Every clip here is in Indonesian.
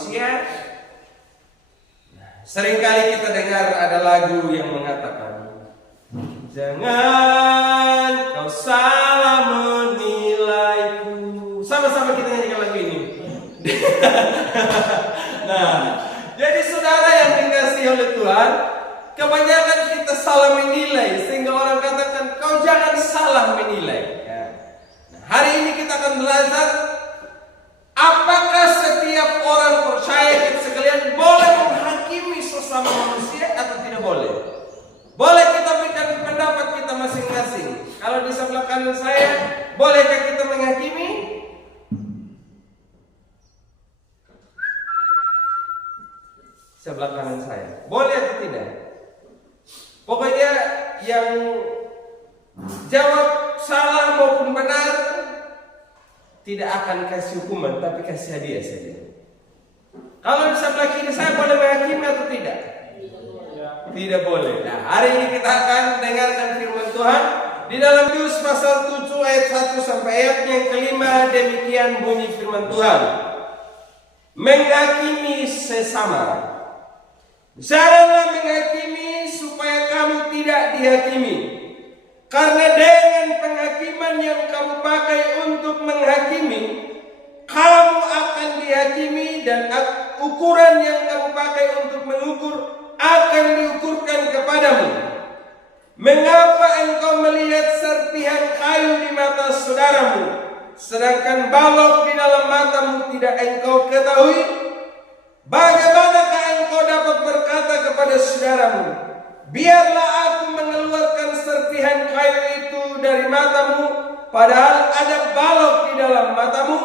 manusia. Seringkali kita dengar ada lagu yang mengatakan, jangan kau salah menilaiku. Sama-sama kita nyanyikan lagu ini. Nah, jadi saudara yang dikasihi oleh Tuhan, kebanyakan kita salah menilai, sehingga orang katakan kau jangan salah menilai. Nah, hari ini kita akan belajar apakah setiap orang percaya sekalian boleh menghakimi sesama manusia atau tidak boleh. Boleh kita berikan pendapat kita masing-masing. Kalau di sebelah kanan saya, bolehkah kita menghakimi? Sebelah kanan saya, boleh atau tidak? Pokoknya yang jawab salah maupun benar tidak akan kasih hukuman, tapi kasih hadiah saja. Kalau di sebelah kiri saya, boleh menghakimi atau tidak? Tidak boleh. Nah, hari ini kita akan dengarkan firman Tuhan di dalam Matius pasal 7 ayat 1 sampai ayat yang kelima. Demikian bunyi firman Tuhan. Menghakimi sesama. Janganlah menghakimi supaya kamu tidak dihakimi. Karena dengan penghakiman yang kamu pakai untuk menghakimi, kamu akan dihakimi, dan ukuran yang kamu pakai untuk mengukur akan diukurkan kepadamu. Mengapa engkau melihat serpihan kayu di mata saudaramu, sedangkan balok di dalam matamu tidak engkau ketahui? Bagaimanakah engkau dapat berkata kepada saudaramu, biarlah aku mengeluarkan serpihan kayu itu dari matamu, padahal ada balok di dalam matamu?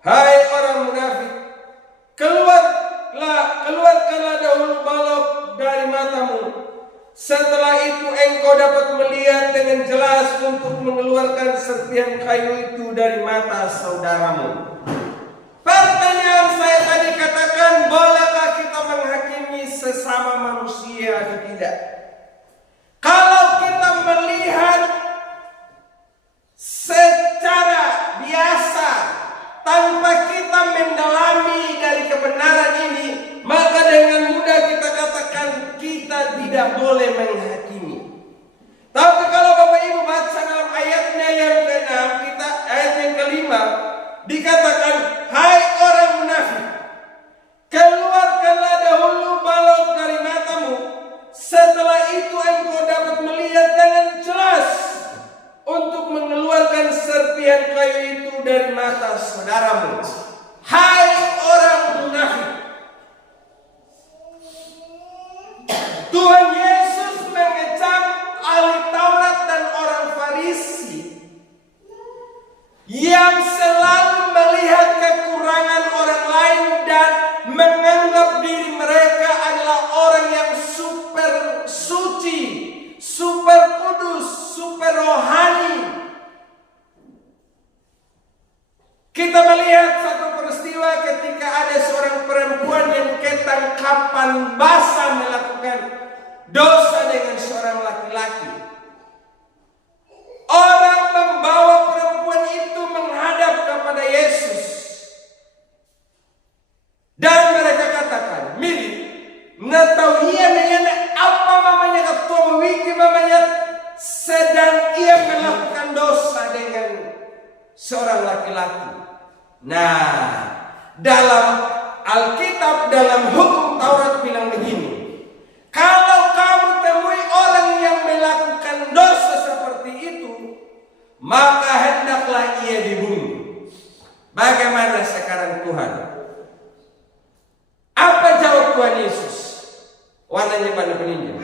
Hai orang munafik, keluarkanlah dahulu balok dari matamu. Setelah itu engkau dapat melihat dengan jelas untuk mengeluarkan serpihan kayu itu dari mata saudaramu. Pertanyaan saya tadi katakan, bolehkah kita menghakimi sesama manusia atau tidak? Kalau kita melihat secara biasa tanpa kita mendalami dari kebenaran ini, maka dengan mudah kita katakan kita tidak boleh menghakimi. Tapi kalau Bapak Ibu baca dalam ayatnya yang ke-6, ayat yang kelima, dikatakan, hai orang munafik, keluarkanlah dahulu balok dari matamu. Setelah itu engkau dapat melihat dengan jelas untuk mengeluarkan serpihan kayu itu dari mata saudaramu. Hai orang munafik. Tuhan Yesus mengecam ahli Taurat dan orang Farisi yang selalu melihat kekurangan orang lain dan menganggap diri mereka adalah orang yang super suci, super kudus, super rohani. Kita melihat satu peristiwa ketika ada seorang perempuan yang ketangkapan basah melakukan dosa dengan seorang laki-laki. Orang membawa perempuan itu menghadap kepada Yesus. Dan mereka katakan, miri, ngetahuiya mengenai apa mamanya ketua wiki mamanya sedang ia melakukan dosa dengan seorang laki-laki. Nah, dalam Alkitab, dalam hukum Taurat bilang begini, kalau kamu temui orang yang melakukan dosa seperti itu, maka hendaklah ia dibunuh. Bagaimana sekarang Tuhan? Apa jawab Tuhan Yesus? Warnanya pada peninjau.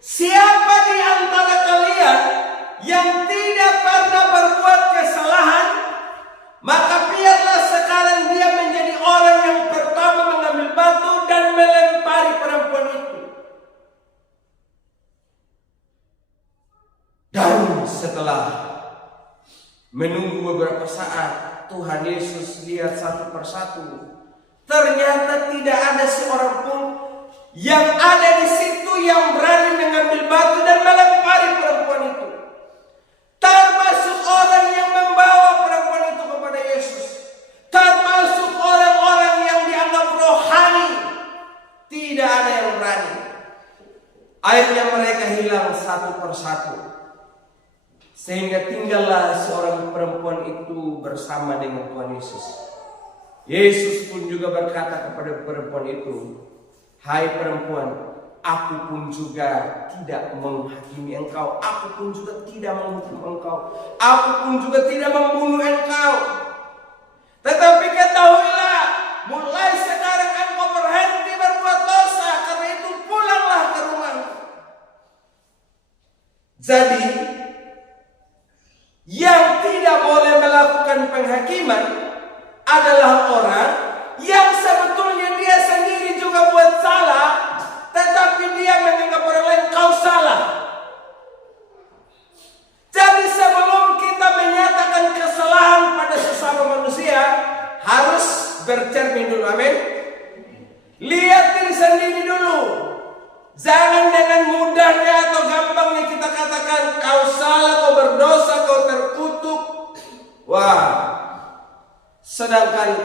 Siapa di antara kalian yang tidak pernah berbuat kesalahan, maka biarlah sekarang dia menjadi orang yang pertama mengambil batu dan melempari perempuan itu. Dan setelah menunggu beberapa saat, Tuhan Yesus lihat satu persatu. Ternyata tidak ada seorang pun yang ada di situ yang berani mengambil batu dan melempari perempuan itu. Termasuk orang yang membawa perempuan itu kepada Yesus. Termasuk orang-orang yang persatu. Sehingga tinggallah seorang perempuan itu bersama dengan Tuhan Yesus. Yesus pun juga berkata kepada perempuan itu, "Hai perempuan, aku pun juga tidak menghakimi engkau. Aku pun juga tidak menghukum engkau. Aku pun juga tidak membunuh engkau. Tetapi ketahuilah, mulai sekarang engkau berhenti berbuat dosa. Karena itu pulanglah ke rumahmu." Jadi, yang tidak boleh melakukan penghakiman adalah orang yang sebetulnya dia sendiri juga buat salah, tetapi dia menganggap orang lain kau salah. Jadi sebelum kita menyatakan kesalahan pada sesama manusia, harus bercermin dulu, amin. Lihat diri sendiri dulu. Jangan dengan mudahnya atau gampangnya kita katakan kau salah, kau berdosa, kau terkutuk. Wah, sedangkan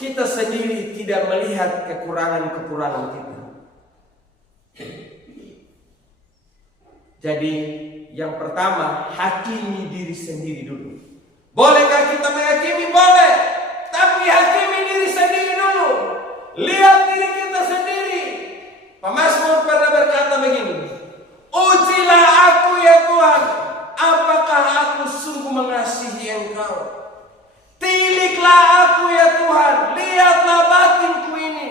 kita sendiri tidak melihat kekurangan-kekurangan kita. Jadi yang pertama, hakimi diri sendiri dulu. Bolehkah kita menghakimi? Boleh. Tapi hakimi diri sendiri dulu. Lihat diri kita sendiri. Pemazmur pernah berkata begini, "Ujilah aku ya Tuhan, apakah aku sungguh mengasihi Engkau? Tiliklah aku ya Tuhan, lihatlah batinku ini."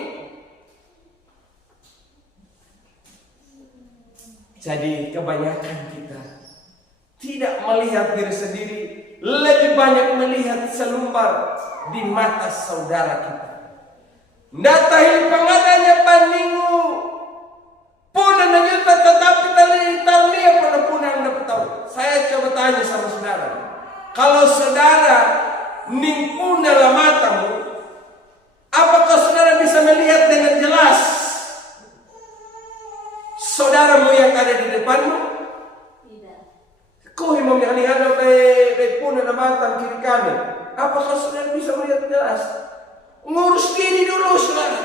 Jadi kebanyakan kita tidak melihat diri sendiri, lebih banyak melihat selumbar di mata saudara kita. Natahi pengadanya bandingmu punan dan yuta, tetapi tarlia pada punang dapat tahu. Saya coba tanya sama saudara, kalau saudara nimpun dalam matamu, apakah saudara bisa melihat dengan jelas saudaramu yang ada di depanmu? Tidak. Kau yang melihat pun dalam mata kiri kanan, apakah saudara bisa melihat jelas? Ngurus diri dulu saudara.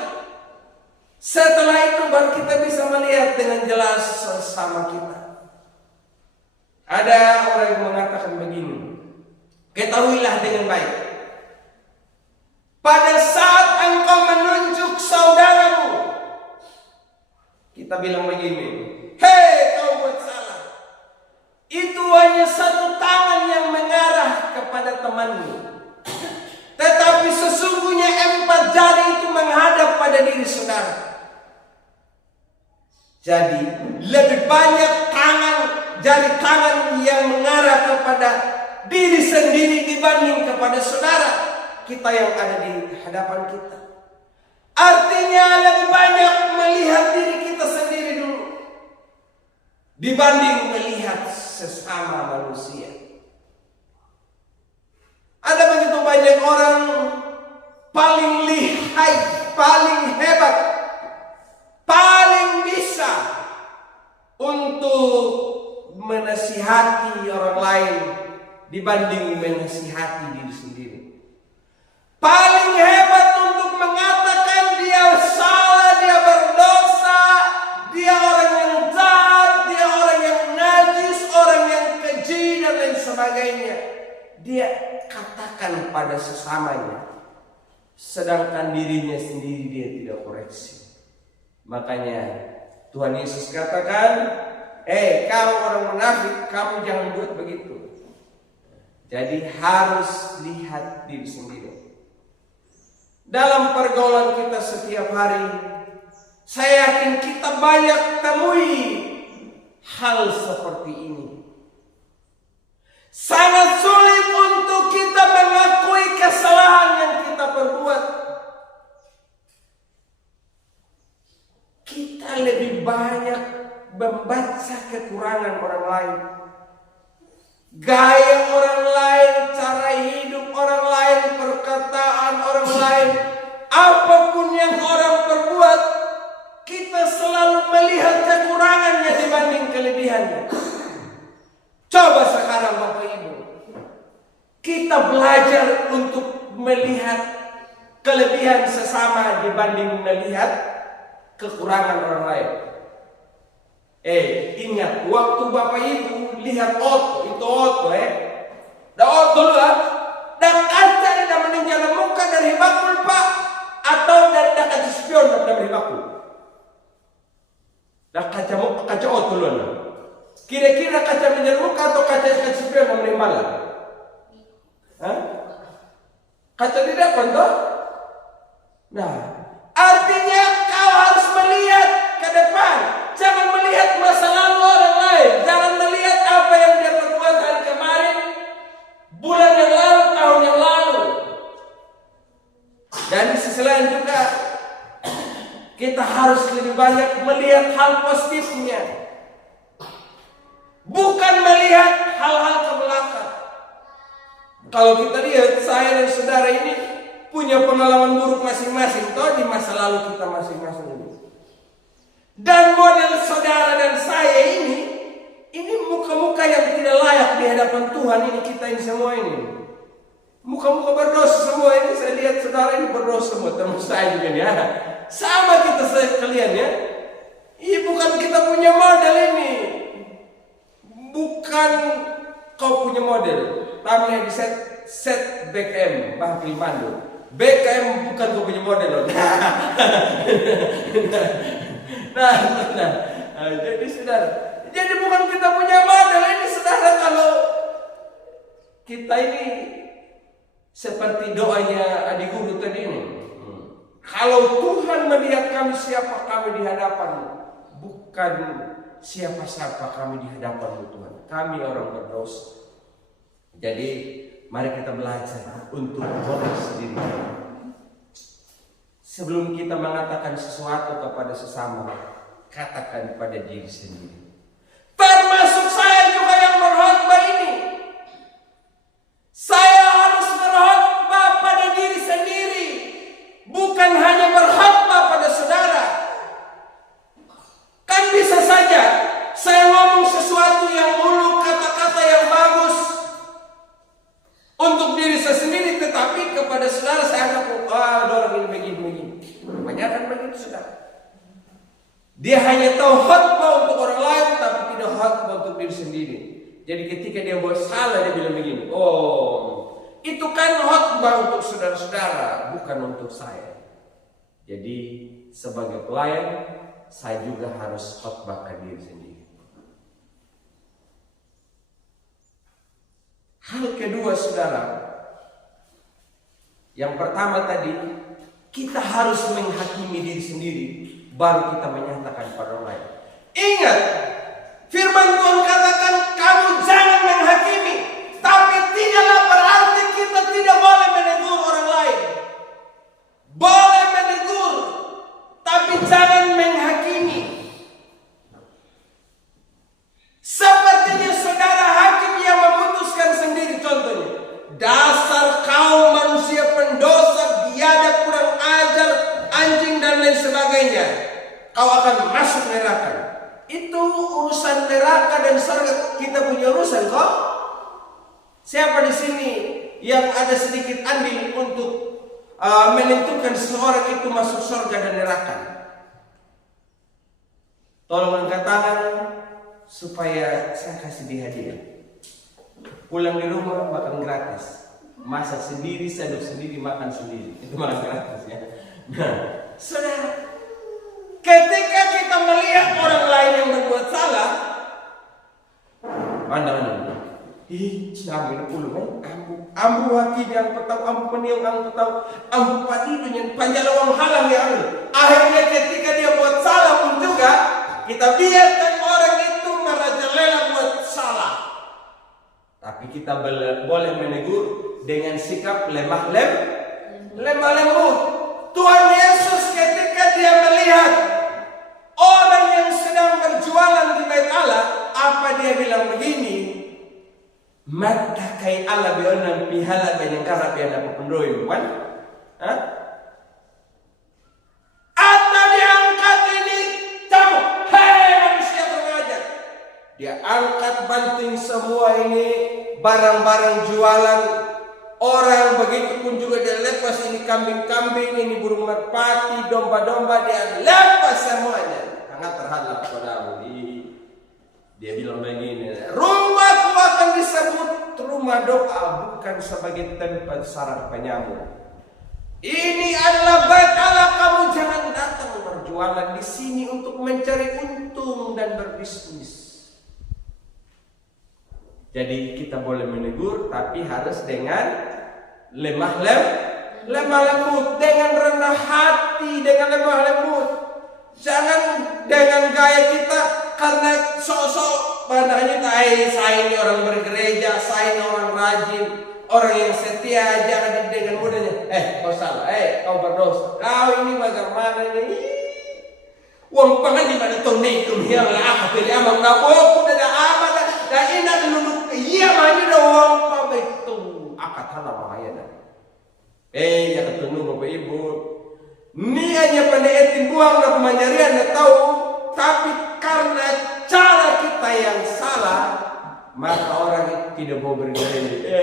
Setelah itu baru kita bisa melihat dengan jelas sesama kita. Ada orang yang mengatakan begini, ketahuilah dengan baik, pada saat engkau menunjuk saudaramu, kita bilang begini, "Hei kau buat salah," itu hanya satu tangan yang mengarah kepada temanmu. Tetapi sesungguhnya 4 jari itu menghadap pada diri saudara. Jadi lebih banyak jari tangan yang mengarah kepada diri sendiri dibanding kepada saudara kita yang ada di hadapan kita. Artinya lebih banyak melihat diri kita sendiri dulu dibanding melihat sesama manusia. Ada begitu banyak orang paling lihai, paling hebat, paling bisa untuk menasihati orang lain dibanding menasihati diri sendiri. Paling hebat untuk mengatakan dia salah, dia berdosa, dia orang yang jahat, dia orang yang najis, orang yang keji dan lain sebagainya. Dia katakan pada sesamanya, sedangkan dirinya sendiri dia tidak koreksi. Makanya Tuhan Yesus katakan, kau orang munafik, kamu jangan buat begitu. Jadi harus lihat diri sendiri. Dalam pergaulan kita setiap hari, saya yakin kita banyak temui hal seperti ini. Sangat sulit untuk kita mengakui kesalahan yang kita perbuat. Kita lebih banyak membaca kekurangan orang lain, gaya orang lain, cara hidup orang lain, perkataan orang lain, apapun yang orang perbuat, kita selalu melihat kekurangannya dibanding kelebihannya. Coba sekarang Bapak Ibu, kita belajar untuk melihat kelebihan sesama dibanding melihat kekurangan orang lain. Ingat waktu Bapak Ibu lihat Otto, itu Otto dah Otto lah, dah kaca dah meninjau muka dari bakul Pak, atau dah kaca spion dari bakul, dah kaca muka kaca Otto lah. Kira-kira kaca meninjau muka atau kaca spion dari malam? Kaca tidak apa toh? Nah, artinya kau harus melihat ke depan. Jangan melihat masa lalu orang lain. Jangan melihat apa yang dia perbuat hari kemarin, bulan yang lalu, tahun yang lalu. Dan di sisi lain juga, kita harus lebih banyak melihat hal positifnya. Bukan melihat hal-hal ke belakang. Kalau kita lihat, saya dan saudara ini punya pengalaman buruk masing-masing toh di masa lalu kita masing-masing ini. Dan model saudara dan saya ini muka-muka yang tidak layak di hadapan Tuhan ini, kita ini semua ini. Muka-muka berdosa semua ini, saya lihat saudara ini berdosa semua, termasuk saya juga ya. Sama kita kalian ya. Bukan kita punya model ini. Bukan kau punya model. Tamnya di set BKM, Bah Pilmando. BKM bukan kau punya model loh. Jadi saudara, jadi bukan kita punya model ini saudara. Kalau kita ini seperti doanya adik guru tadi ini, kalau Tuhan melihat kami siapa kami di hadapan, bukan siapa-siapa kami di hadapan Tuhan. Kami orang berdosa. Jadi mari kita belajar untuk mengenal sendiri. Sebelum kita mengatakan sesuatu kepada sesama, katakan pada diri sendiri. Termasuk saya juga yang berkhotbah ini. Saya harus berkhotbah pada diri sendiri, bukan hanya berkhotbah pada saudara. Kan bisa saja saya ngomong sesuatu yang muluk, kata-kata yang bagus untuk diri saya sendiri, tetapi kepada saudara saya anggap orang ini begini. Kebanyakan begitu saudara. Dia hanya tahu khotbah untuk orang lain, tapi tidak khotbah untuk diri sendiri. Jadi ketika dia buat salah, dia bilang begini, itu kan khotbah untuk saudara-saudara, bukan untuk saya. Jadi sebagai pelayan, saya juga harus khotbah ke diri sendiri. Hal kedua saudara, yang pertama tadi, kita harus menghakimi diri sendiri, baru kita menyatakan pada orang lain. Ingat, firman Tuhan katakan, kamu jangan menghakimi, tapi tidaklah berarti kita tidak boleh menegur orang lain. Boleh menegur, tapi jangan menghakimi. Sepertinya saudara hakim yang memutuskan sendiri, contohnya, dasar kau manusia pendosa, biadab, kurang ajar, anjing dan lain sebagainya, kau akan masuk neraka. Itu urusan neraka dan surga, kita punya urusan kok. Siapa di sini yang ada sedikit andil untuk menentukan seseorang itu masuk surga dan neraka? Tolong angkat tangan supaya saya kasih dia hadiah. Pulang di rumah makan gratis, masak sendiri, saduk sendiri, makan sendiri, itu makan gratis ya. Nah, saudara, ketika kita melihat orang lain yang berbuat salah, pandang-pandang, kami puluh ambu haki yang petau, ambu peniung yang petau, ambu patidunya panjalawang halang ya. Akhirnya ketika dia buat salah pun juga, kita biarkan orang itu merajalela buat salah. Tapi kita boleh menegur dengan sikap lemah lembut. Tuhan Yesus ketika dia melihat orang yang sedang berjualan di bait Allah, apa dia bilang begini? Mata kai Allah bionang pihala banyak karena biana pependoi bukan? Atau diangkat ini kamu, hei manusia pengajar. Dia angkat banting semua ini barang-barang jualan orang, begitu pun juga dia lepas ini kambing-kambing, ini burung merpati, domba-domba, dia lepas semuanya. Sangat terhadap padamu. Dia bilang begini, rumahku akan disebut rumah doa, bukan sebagai tempat sarang penyamuk. Ini adalah bait Allah, kamu jangan datang berjualan di sini untuk mencari untung dan berbisnis. Jadi kita boleh menegur, tapi harus dengan lemah lembut, dengan rendah hati, dengan lemah lembut. Jangan dengan gaya kita karena sok-sok padanya saya ini orang bergereja, saya ini orang rajin, orang yang setia, jangan dengan mudahnya. Kau salah, kau berdosa, kau ini bagaimana ini? Uang pangan di mana tuh nih yang lah pilih amang nabok udah amat dah ini dulu iya mana dah uang apa itu akad tanah bahaya dah. Jangan tunggu bapak ibu. Ini hanya pendetin buang dan pemanjarian dah tahu, tapi karena cara kita yang salah, maka orang itu tidak mau bergereja.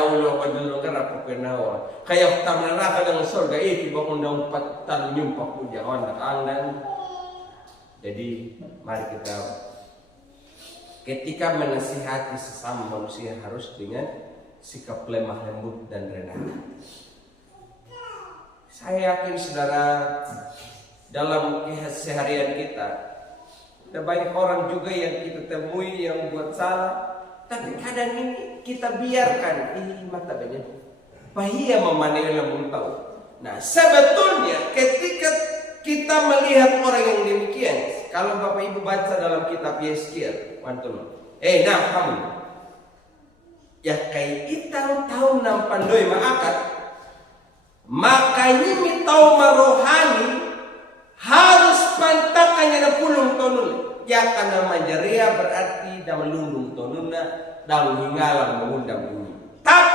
Allah padahal kan apa kenawa. Kayak taman neraka dengan surga itu bangun daun patan nyumpak puja anak angan. Jadi mari kita ketika menasihati sesama manusia harus dengan sikap lemah lembut dan rendah. Saya yakin saudara, dalam keseharian kita ada banyak orang juga yang kita temui yang buat salah, tapi kadang ini kita biarkan. Mata banyak bahaya memanai lambung tahu. Nah sebetulnya ketika kita melihat orang yang demikian, kalau bapak ibu baca dalam kitab Yeskiel, nah kamu ya kayak itang tahu nampan doi maakat, makanya mitau marohani harus pantakannya na pulung tonun. Ya karena manjaria berarti dah melundung tonuna dan hinggalan mengundang bunyi. Tak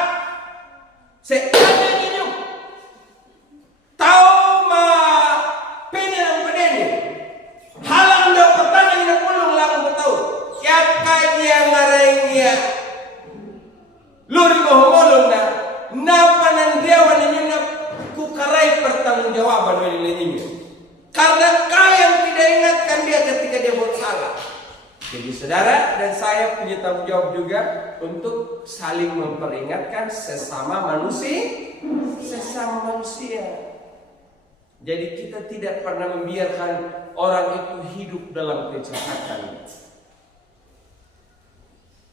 sekarang ini tahu ma penyang pedeni halang dah pertanyaan na pulung lang betul. Ya kaya ngarengnya luri mohomolong na napanan dewa na kukarai pertanggungjawaban ini. Karena kau yang tidak ingatkan dia ketika dia buat salah. Jadi saudara dan saya punya tanggung jawab juga untuk saling memperingatkan sesama manusia. Jadi kita tidak pernah membiarkan orang itu hidup dalam kejahatan.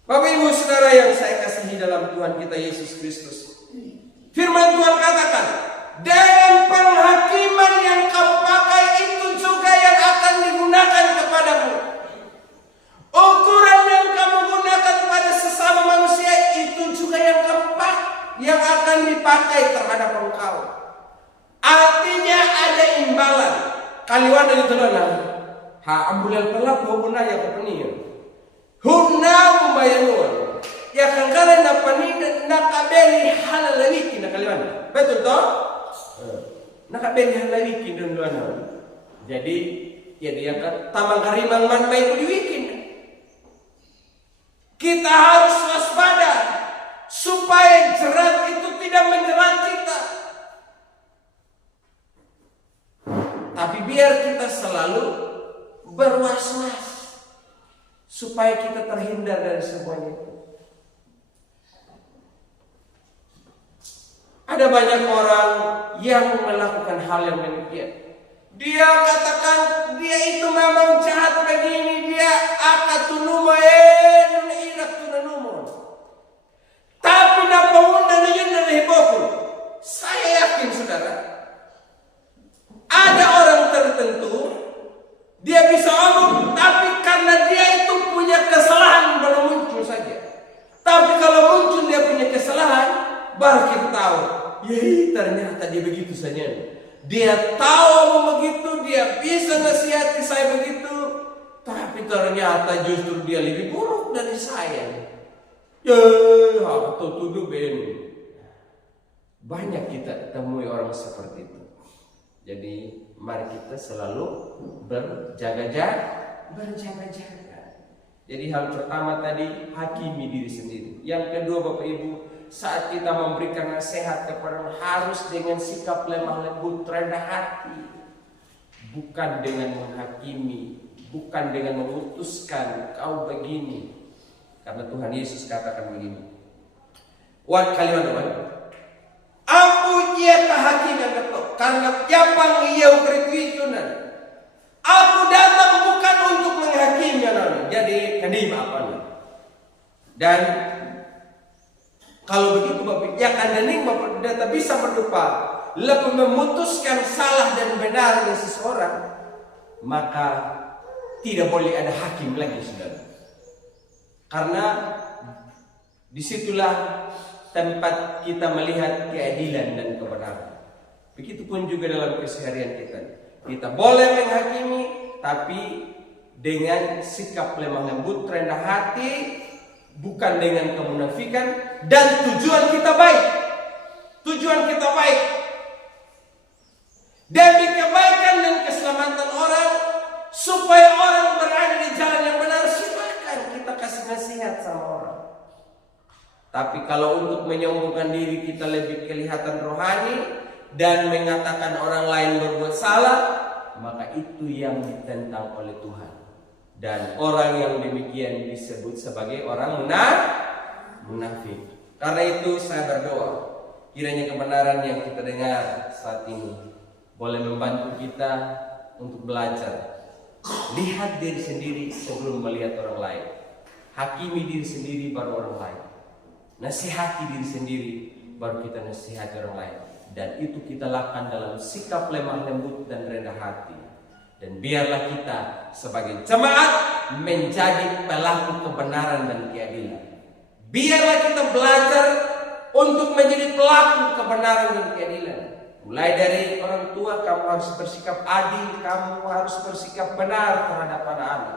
Bapak ibu saudara yang saya kasihi dalam Tuhan kita Yesus Kristus, firman Tuhan katakan, dengan penghakiman yang kau pakai itu juga yang akan digunakan kepadamu. Ukuran yang kamu gunakan pada sesama manusia itu juga yang akan dipakai terhadap engkau. Artinya ada imbalan. Kaliwan dari tulang. Ambulal pelak hubungan ya kepenian. Huna membayar. Ya kan kalian dapat nakabeli halal lagi nak kaliwan. Betul toh? Nakabeli halal lagi dan. Jadi ya dia kan tamang karimang man baik di weekend. Kita harus waspada supaya jerat itu tidak menjerat kita. Tapi biar kita selalu berwas-was supaya kita terhindar dari semuanya itu. Ada banyak orang yang melakukan hal yang demikian. Dia katakan dia itu memang jahat begini, dia akatunuma inak tunanumo. Tapi napaunda na yun na nahibokul. Saya yakin saudara, ada orang tertentu dia bisa omong, tapi karena dia itu punya kesalahan baru muncul saja. Tapi kalau muncul dia punya kesalahan, baru kita tahu, yeh ternyata dia begitu saja. Dia tahu begitu, dia bisa nasihati saya begitu, tapi ternyata justru dia lebih buruk dari saya. Atau tuduh ben. Banyak kita temui orang seperti itu. Jadi mari kita selalu berjaga-jaga. Jadi hal pertama tadi, hakimi diri sendiri. Yang kedua Bapak Ibu, saat kita memberikan nasihat kepada orang harus dengan sikap lemah lembut, rendah hati, bukan dengan menghakimi, bukan dengan memutuskan kau begini. Karena Tuhan Yesus katakan begini. Kalimat apa? Aku ia hakim yang ketok karena tiapang ia ukrituitunan. Aku datang bukan untuk menghakimi orang. Jadi kenapa apa? Dan kalau begitu Bapak, ya kandaning Bapak data bisa berlupa lebih memutuskan salah dan benar dari seseorang, maka tidak boleh ada hakim lagi, saudara. Karena disitulah tempat kita melihat keadilan dan kebenaran. Begitupun juga dalam keseharian kita. Kita boleh menghakimi, tapi dengan sikap lemah lembut, rendah hati, bukan dengan kemunafikan, dan tujuan kita baik. Tujuan kita baik demi kebaikan dan keselamatan orang, supaya orang berada di jalan yang benar. Silakan kita kasih nasihat sama orang. Tapi kalau untuk menyombongkan diri kita lebih kelihatan rohani dan mengatakan orang lain berbuat salah, maka itu yang ditentang oleh Tuhan. Dan orang yang demikian disebut sebagai orang munafik. Karena itu saya berdoa, kiranya kebenaran yang kita dengar saat ini boleh membantu kita untuk belajar. Lihat diri sendiri sebelum melihat orang lain. Hakimi diri sendiri baru orang lain. Nasihati diri sendiri baru kita nasihati orang lain. Dan itu kita lakukan dalam sikap lemah lembut dan rendah hati. Dan biarlah kita sebagai jemaat menjadi pelaku kebenaran dan keadilan. Biarlah kita belajar untuk menjadi pelaku kebenaran dan keadilan. Mulai dari orang tua, kamu harus bersikap adil, kamu harus bersikap benar terhadap anak-anak.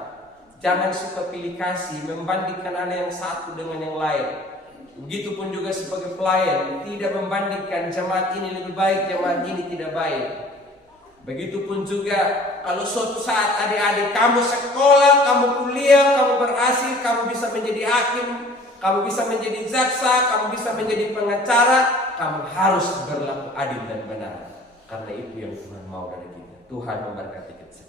Jangan suka pilih kasih, membandingkan anak yang satu dengan yang lain. Begitupun juga sebagai pelayan, tidak membandingkan jemaat ini lebih baik, jemaat ini tidak baik. Begitupun juga kalau suatu saat adik-adik kamu sekolah, kamu kuliah, kamu berhasil, kamu bisa menjadi hakim, kamu bisa menjadi jaksa, kamu bisa menjadi pengacara, kamu harus berlaku adil dan benar. Karena itu yang Tuhan mau dari kita. Tuhan memberkati kita.